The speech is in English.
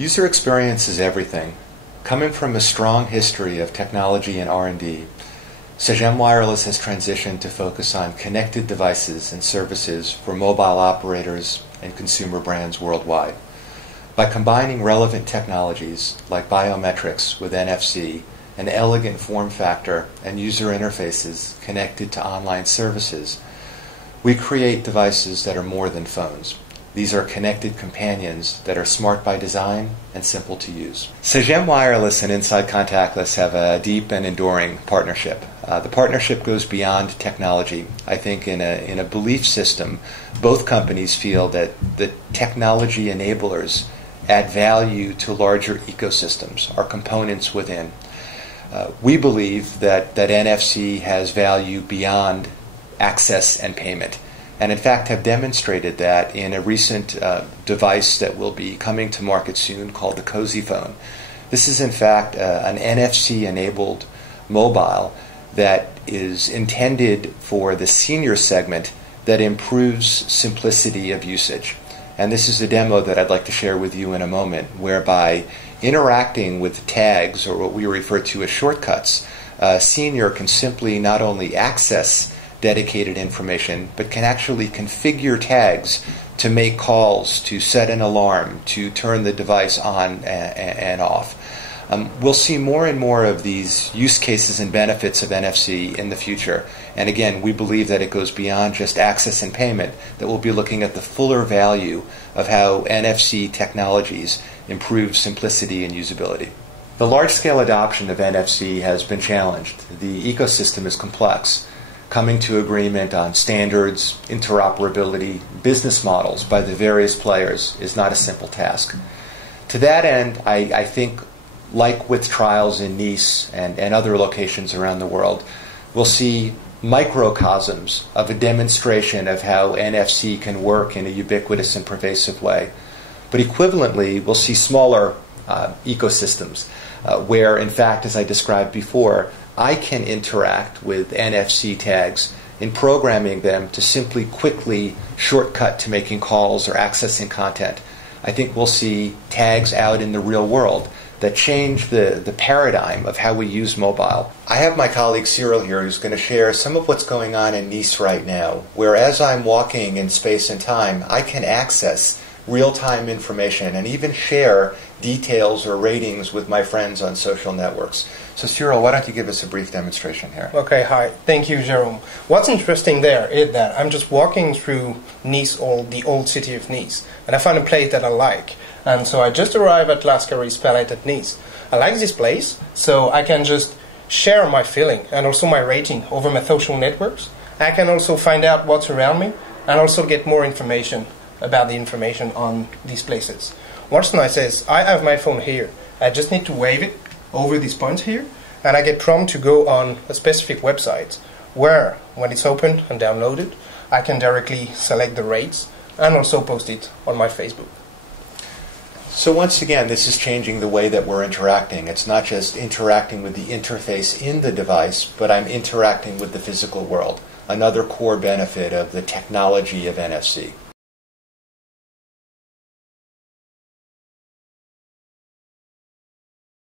User experience is everything. Coming from a strong history of technology and R&D, SGW Wireless has transitioned to focus on connected devices and services for mobile operators and consumer brands worldwide. By combining relevant technologies like biometrics with NFC, an elegant form factor, and user interfaces connected to online services, we create devices that are more than phones. These are connected companions that are smart by design and simple to use. SGW Wireless and Inside Contactless have a deep and enduring partnership. The partnership goes beyond technology. I think in a belief system, both companies feel that the technology enablers add value to larger ecosystems, or components within. We believe that NFC has value beyond access and payment, and in fact have demonstrated that in a recent device that will be coming to market soon called the Cozy Phone. This is in fact an NFC-enabled mobile that is intended for the senior segment that improves simplicity of usage. And this is a demo that I'd like to share with you in a moment, whereby interacting with tags, or what we refer to as shortcuts, a senior can simply not only access dedicated information, but can actually configure tags to make calls, to set an alarm, to turn the device on and off. We'll see more and more of these use cases and benefits of NFC in the future. And again, we believe that it goes beyond just access and payment, that we'll be looking at the fuller value of how NFC technologies improve simplicity and usability. The large-scale adoption of NFC has been challenged. The ecosystem is complex. Coming to agreement on standards, interoperability, business models by the various players is not a simple task. To that end, I think, like with trials in Nice and other locations around the world, we'll see microcosms of a demonstration of how NFC can work in a ubiquitous and pervasive way. But equivalently, we'll see smaller ecosystems where, in fact, as I described before, I can interact with NFC tags in programming them to simply quickly shortcut to making calls or accessing content. I think we'll see tags out in the real world that change the paradigm of how we use mobile. I have my colleague Cyril here who's going to share some of what's going on in Nice right now, where as I'm walking in space and time, I can access real-time information and even share details or ratings with my friends on social networks. So Cyril, why don't you give us a brief demonstration here? Okay, hi. Thank you, Jerome. What's interesting there is that I'm just walking through Nice, or the old city of Nice, and I found a place that I like. And so I just arrived at Las Caries Palais at Nice. I like this place, so I can just share my feeling and also my rating over my social networks. I can also find out what's around me and also get more information about the information on these places. What's nice is I have my phone here. I just need to wave it over these points here, and I get prompted to go on a specific website where, when it's opened and downloaded, I can directly select the rates and also post it on my Facebook. So once again, this is changing the way that we're interacting. It's not just interacting with the interface in the device, but I'm interacting with the physical world, another core benefit of the technology of NFC.